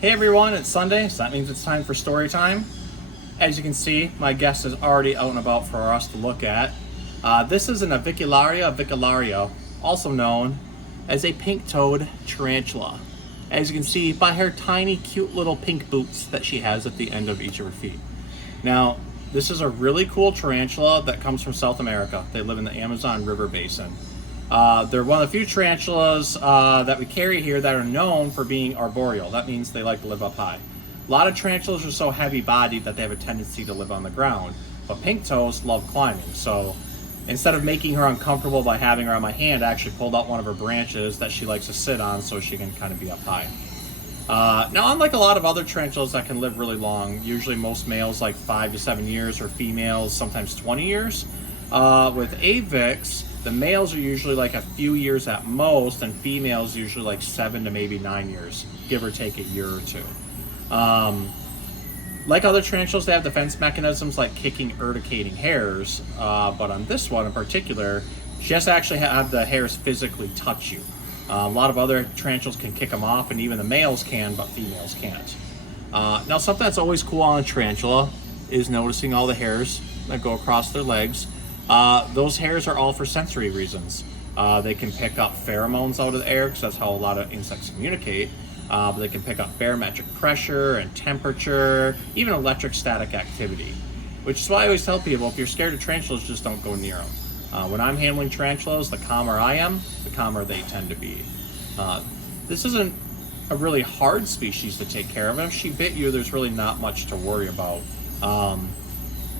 Hey everyone, it's Sunday, so that means it's time for story time. As you can see, my guest is already out and about for us to look at. This is an avicularia, also known as a pink-toed tarantula. As you can see by her tiny, cute little pink boots that she has at the end of each of her feet. Now, this is a really cool tarantula that comes from South America. They live in the Amazon River Basin. They're one of the few tarantulas that we carry here that are known for being arboreal. That means they like to live up high. A lot of tarantulas are so heavy-bodied that they have a tendency to live on the ground, but pink toes love climbing. So instead of making her uncomfortable by having her on my hand, I actually pulled out one of her branches that she likes to sit on so she can kind of be up high. Now, unlike a lot of other tarantulas that can live really long, usually most males like 5 to 7 years, or females sometimes 20 years, with avics, the males are usually like a few years at most, and females usually like 7 to maybe 9 years, give or take a year or two. Like other tarantulas, they have defense mechanisms like kicking urticating hairs, but on this one in particular, she has to actually have the hairs physically touch you. A lot of other tarantulas can kick them off, and even the males can, but females can't. Now, something that's always cool on a tarantula is noticing all the hairs that go across their legs. Those hairs are all for sensory reasons. They can pick up pheromones out of the air, because that's how a lot of insects communicate. But they can pick up barometric pressure and temperature, even electrostatic activity. Which is why I always tell people, if you're scared of tarantulas, just don't go near them. When I'm handling tarantulas, the calmer I am, the calmer they tend to be. This isn't a really hard species to take care of. If she bit you, there's really not much to worry about.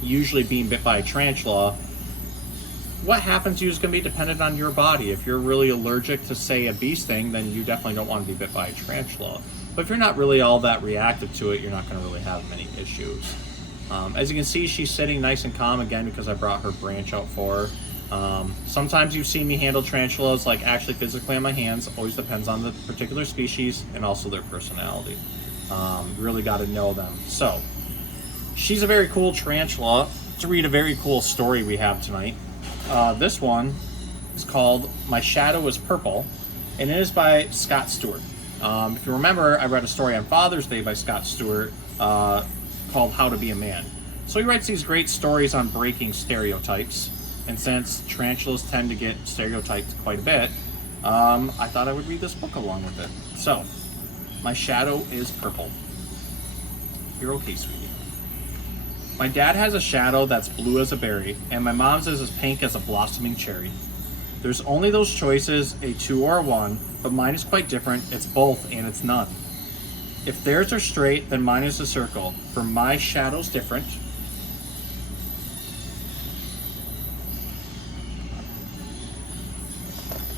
Usually being bit by a tarantula, what happens to you is going to be dependent on your body. If you're really allergic to, say, a bee sting, then you definitely don't want to be bit by a tarantula. But if you're not really all that reactive to it, you're not going to really have many issues. As you can see, she's sitting nice and calm, again, because I brought her branch out for her. Sometimes you've seen me handle tarantulas, like actually physically on my hands. Always depends on the particular species and also their personality. Really got to know them. So, she's a very cool tarantula. To read a very cool story we have tonight. This one is called My Shadow is Purple, and it is by Scott Stewart. If you remember, I read a story on Father's Day by Scott Stewart called How to Be a Man. So he writes these great stories on breaking stereotypes, and since tarantulas tend to get stereotyped quite a bit, I thought I would read this book along with it. So, My Shadow is Purple. You're okay, sweetie. My dad has a shadow that's blue as a berry, and my mom's is as pink as a blossoming cherry. There's only those choices, a 2 or a 1, but mine is quite different. It's both and it's none. If theirs are straight, then mine is a circle, for my shadow's different.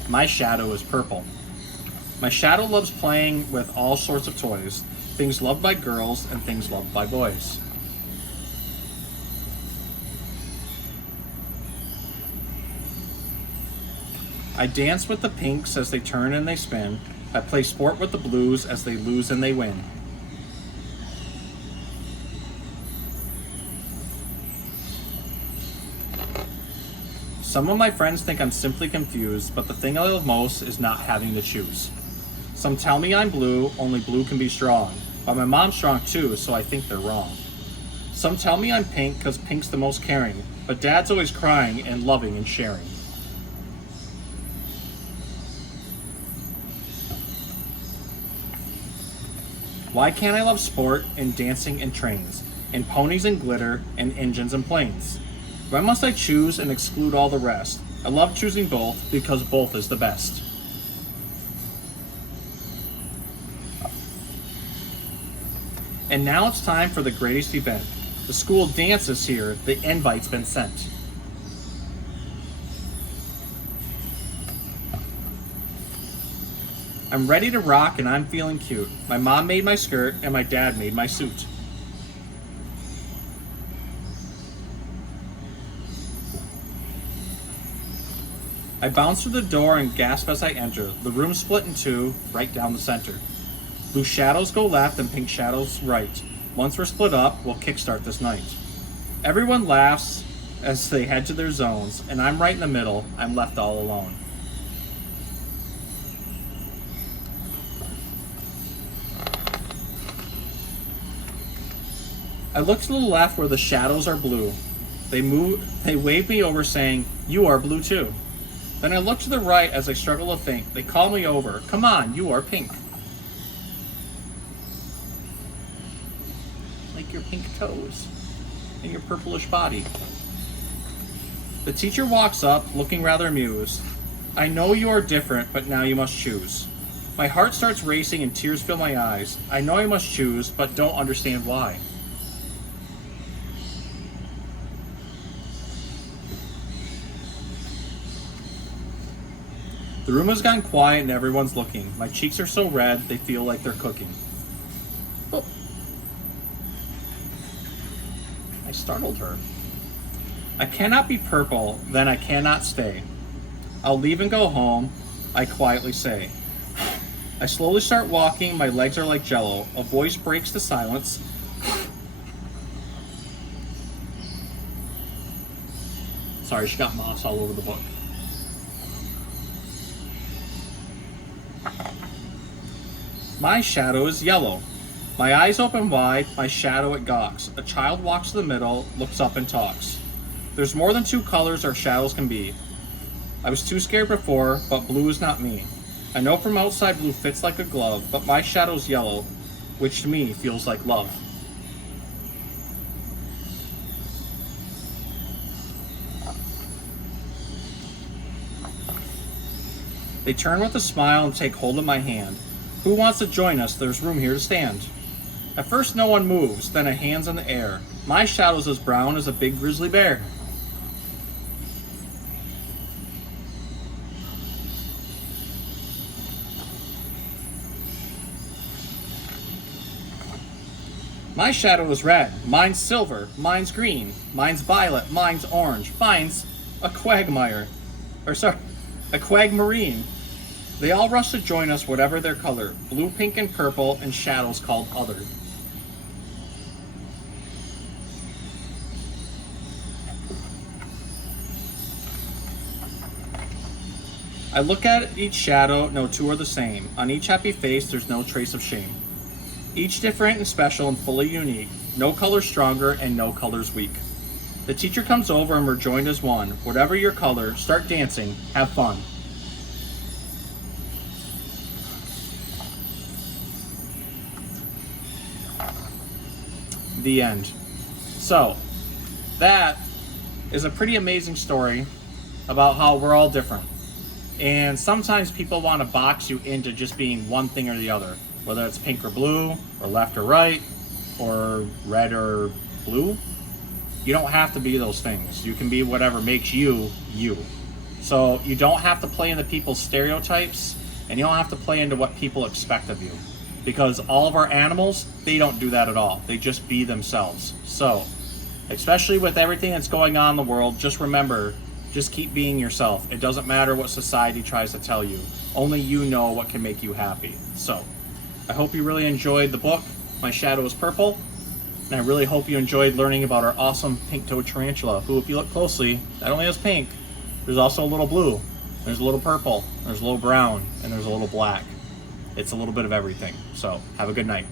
My shadow is purple. My shadow loves playing with all sorts of toys, things loved by girls and things loved by boys. I dance with the pinks as they turn and they spin. I play sport with the blues as they lose and they win. Some of my friends think I'm simply confused, but the thing I love most is not having to choose. Some tell me I'm blue, only blue can be strong. But my mom's strong too, so I think they're wrong. Some tell me I'm pink because pink's the most caring, but dad's always crying and loving and sharing. Why can't I love sport and dancing and trains, and ponies and glitter and engines and planes? Why must I choose and exclude all the rest? I love choosing both because both is the best. And now it's time for the greatest event. The school dance is here, the invite's been sent. I'm ready to rock and I'm feeling cute. My mom made my skirt and my dad made my suit. I bounce through the door and gasp as I enter. The room split in two, right down the center. Blue shadows go left and pink shadows right. Once we're split up, we'll kickstart this night. Everyone laughs as they head to their zones, and I'm right in the middle. I'm left all alone. I look to the left where the shadows are blue. They wave me over saying, "You are blue too." Then I look to the right as I struggle to think. They call me over. "Come on, you are pink." Like your pink toes and your purplish body. The teacher walks up, looking rather amused. "I know you are different, but now you must choose." My heart starts racing and tears fill my eyes. I know I must choose, but don't understand why. The room has gone quiet and everyone's looking. My cheeks are so red, they feel like they're cooking. Oh. I startled her. I cannot be purple, then I cannot stay. I'll leave and go home, I quietly say. I slowly start walking, my legs are like jello. A voice breaks the silence. Sorry, she got moss all over the book. My shadow is yellow. My eyes open wide, my shadow it gawks. A child walks to the middle, looks up and talks. There's more than two colors our shadows can be. I was too scared before, but blue is not me. I know from outside blue fits like a glove, but my shadow's yellow, which to me feels like love. They turn with a smile and take hold of my hand. Who wants to join us? There's room here to stand. At first no one moves, then a hand's in the air. My shadow's as brown as a big grizzly bear. My shadow is red, mine's silver, mine's green, mine's violet, mine's orange, mine's a quagmire. A quagmarine. They all rush to join us, whatever their color. Blue, pink, and purple, and shadows called other. I look at each shadow, no two are the same. On each happy face, there's no trace of shame. Each different and special and fully unique. No color stronger and no color's weak. The teacher comes over and we're joined as one. Whatever your color, start dancing, have fun. The end. So, that is a pretty amazing story about how we're all different. And sometimes people want to box you into just being one thing or the other, whether it's pink or blue, or left or right, or red or blue. You don't have to be those things. You can be whatever makes you, you. So you don't have to play into people's stereotypes, and you don't have to play into what people expect of you. Because all of our animals, they don't do that at all. They just be themselves. So, especially with everything that's going on in the world, just remember, just keep being yourself. It doesn't matter what society tries to tell you. Only you know what can make you happy. So, I hope you really enjoyed the book, My Shadow is Purple. And I really hope you enjoyed learning about our awesome pink-toed tarantula, who, if you look closely, not only has pink, there's also a little blue, there's a little purple, there's a little brown, and there's a little black. It's a little bit of everything. So, have a good night.